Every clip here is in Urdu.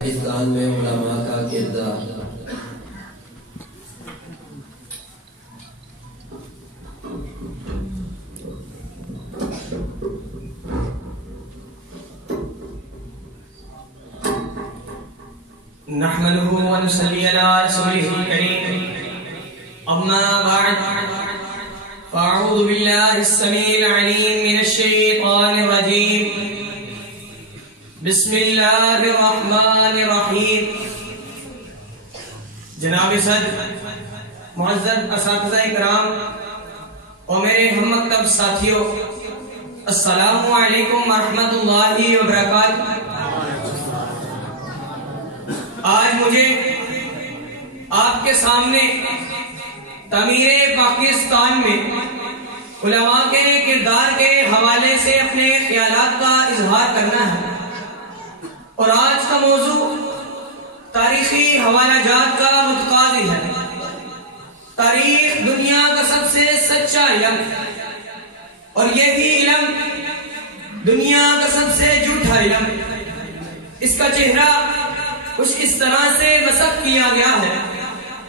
پاکستان میں علماء کا کردار۔ نحمده ونصلي على رسوله الكريم اما بعد فاعوذ بالله السميع العليم من الشيطان الرجيم بسم اللہ الرحمن الرحیم۔ جناب صدر، معزز اساتذہ کرام اور میرے ہم مکتب ساتھیوں، السلام علیکم ورحمۃ اللہ وبرکاتہ۔ آج مجھے آپ کے سامنے تعمیر پاکستان میں علماء کے کردار کے حوالے سے اپنے خیالات کا اظہار کرنا ہے، اور آج کا موضوع تاریخی حوالہ جات کا متقاضی ہے۔ تاریخ دنیا کا سب سے سچا علم، اور یہی علم دنیا کا سب سے جھوٹا علم۔ اس کا چہرہ کچھ اس طرح سے وصف کیا گیا ہے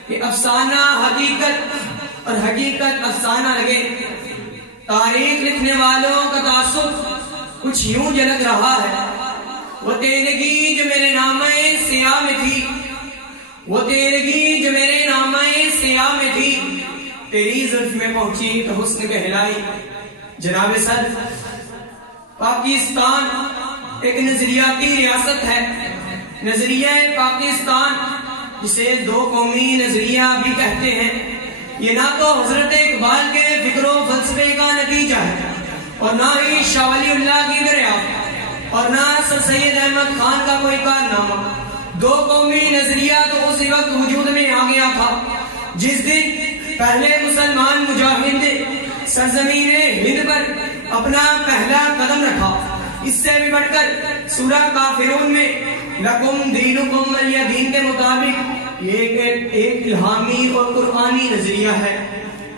کہ افسانہ حقیقت اور حقیقت افسانہ لگے۔ تاریخ لکھنے والوں کا تعصب کچھ یوں جھلک رہا ہے: وہ تیرگی جو میرے نامہ سیاہ میں تھی، وہ تیرگی جو میرے نامہ سیاہ میں تھی، تیری زلف میں پہنچی تو حسن کہلائی۔ جناب صدر، پاکستان ایک نظریاتی ریاست ہے۔ نظریہ پاکستان، جسے دو قومی نظریہ بھی کہتے ہیں، یہ نہ تو حضرت اقبال کے فکر و فلسفے کا نتیجہ ہے، اور نہ ہی شاہ ولی اللہ کی دریافت، اور نہ سر سید احمد خان کا کوئی کارنامہ۔ دو قومی نظریہ تو اسی وقت وجود میں آ گیا تھا جس دن پہلے مسلمان مجاہد نے سرزمین ہند پر اپنا پہلا قدم رکھا۔ اس سے بھی بڑھ کر سورہ کافرون میں لکم دینکم ولی دین کے مطابق یہ ایک الہامی اور قرآنی نظریہ ہے۔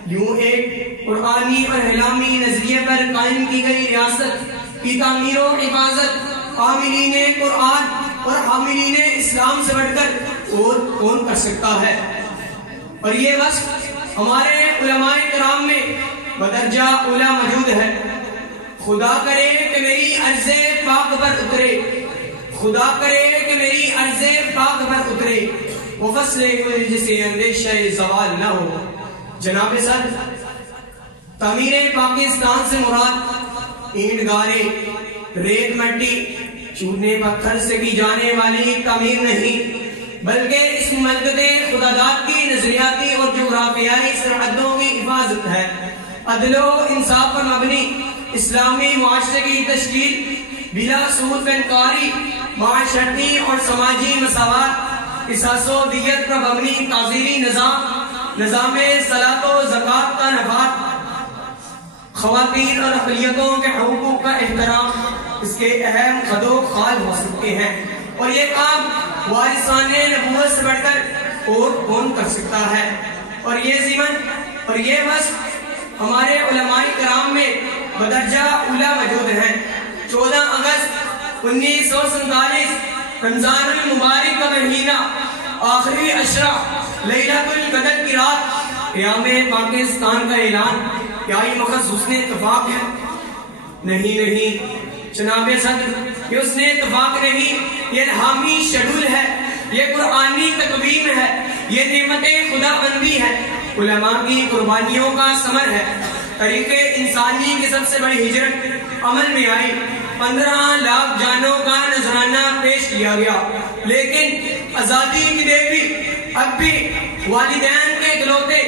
یوں ایک قرآنی اور الہامی نظریے پر قائم کی گئی ریاست کی تعمیر و حفاظت عاملین قرآن اور حاملین اسلام سے بڑھ کر اور کون کر سکتا ہے؟ اور یہ وصف ہمارے علماء کرام میں بدرجہ اولیٰ موجود ہے۔ خدا کرے کہ میری عرض پاک پر اترے، خدا کرے کہ میری عرض پاک پر اترے، وہ فصل گل جسے اندیشہ زوال نہ ہو۔ جناب صدر، تعمیر پاکستان سے مراد اینٹ گارے، ریت مٹی، چونے پتھر سے کی جانے والی تعمیر نہیں، بلکہ اس مملکت خداداد کی نظریاتی اور جغرافیائی سرحدوں کی حفاظت ہے۔ عدل و انصاف پر مبنی اسلامی معاشرے کی تشکیل، بلا سود انکاری، معاشرتی اور سماجی مساوات، قصاص و دیت پر مبنی تعزیری نظام صلاۃ و زکوٰۃ کا نفاذ، خواتین اور اقلیتوں کے حقوق کا احترام اس کے اہم خد و خال ہو سکتے ہیں، اور یہ کام وارثان نبوت سے بڑھ کر اور کون کر سکتا ہے؟ اور یہ ضمن اور یہ وصف ہمارے علماء کرام میں بدرجہ اولیٰ موجود ہیں۔ 14 اگست 1947 رمضان المبارک کا مہینہ، آخری عشرہ، لیلۃ القدر کی رات، قیام پاکستان کا اعلان۔ کیا یہ محض حسن اتفاق ہے؟ نہیں جناب صدر، یہ حسن اتفاق نہیں، یہ الہامی شیڈول ہے، یہ قرآنی تقویم ہے، یہ نعمت خدا بندی ہے، علماء کی قربانیوں کا ثمر ہے۔ طریق انسانی کی سب سے بڑی ہجرت عمل میں آئی، 15 لاکھ جانوں کا نذرانہ پیش کیا گیا، لیکن آزادی کی دیوی اب بھی والدین کے اکلوتے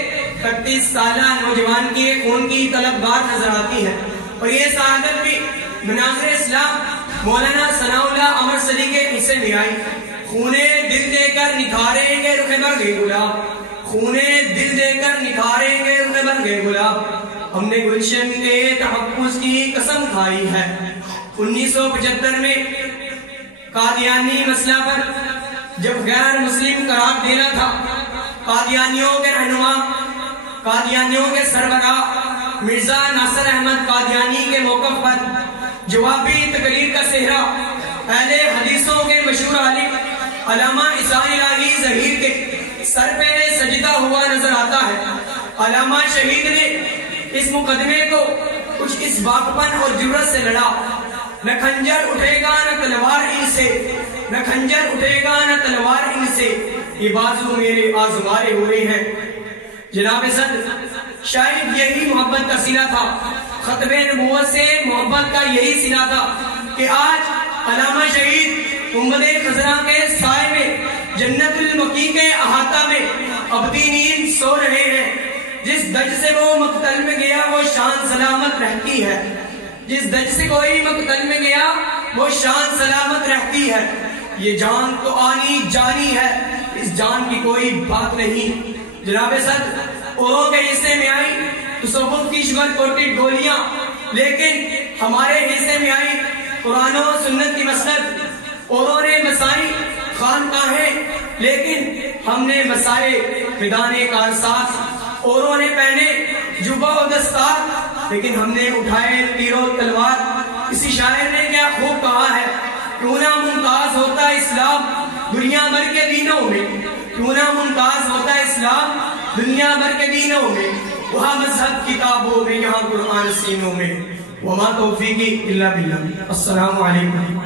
31 سالہ نوجوان کی خون کی طلبگار نظر آتی ہے، اور یہ سعادت بھی مناظر اسلام مولانا ثناء اللہ عمر صلی کے حصے میں آئی۔ خونے دل دے کر نکھاریں گے رخ برگے گلاب، خونے دل دے کر نکھاریں گے رخ برگے گلاب، ہم نے گلشن کے تحفظ کی قسم کھائی ہے۔ 1975 میں قادیانی مسئلہ پر جب غیر مسلم قرار دینا تھا، قادیانیوں کے رہنما، قادیانیوں کے سربراہ مرزا ناصر احمد قادیانی کے موقف پر جوابی تقریر کا صحرا اہل حدیثوں کے مشہور عالم علامہ احسان الہی ظہیر کے سر پہ سجدہ ہوا نظر آتا ہے۔ علامہ شہید نے اس مقدمے کو کچھ اس واقفن اور جرأت سے لڑا، نہ خنجر اٹھے گا نہ تلوار ان سے، نہ خنجر اٹھے گا نہ تلوار ان سے، یہ بازو میرے آزمارے ہوئے ہیں۔ جناب صدر، شاید یہی محبت کا صلہ تھا، ختم نبوت سے محبت کا یہی صلہ تھا کہ آج علامہ شہید گنبد خضرا کے سائے میں جنت البقیع کے احاطہ میں ابدی نیند سو رہے ہیں۔ جس دج سے وہ مقتل میں گیا وہ شان سلامت رہتی ہے، جس دج سے کوئی مقتل میں گیا وہ شان سلامت رہتی ہے۔ یہ جان تو آنی جانی ہے، اس جان کی کوئی بات نہیں۔ جناب صدر، اوروں کے حصے میں آئی تصوف کی شوگر کوٹی گولیاں، لیکن ہمارے حصے میں آئی قرآن و سنت کی مسند۔ اوروں نے بسائی خانقاہیں، لیکن ہم نے بسائے میدان کارساز۔ اوروں نے پہنے جبہ و دستار، لیکن ہم نے اٹھائے تیر و تلوار۔ کسی شاعر نے کیا خوب کہا ہے، کیوں نہ ممتاز ہوتا اسلام دنیا بھر کے دینوں میں، کیوں نہ ممتاز ہوتا اسلام دنیا بھر کے دینوں میں، وہاں مذہب کتابوں میں، یہاں قرآن سینوں میں۔ وما توفیقی الا باللہ۔ السلام علیکم۔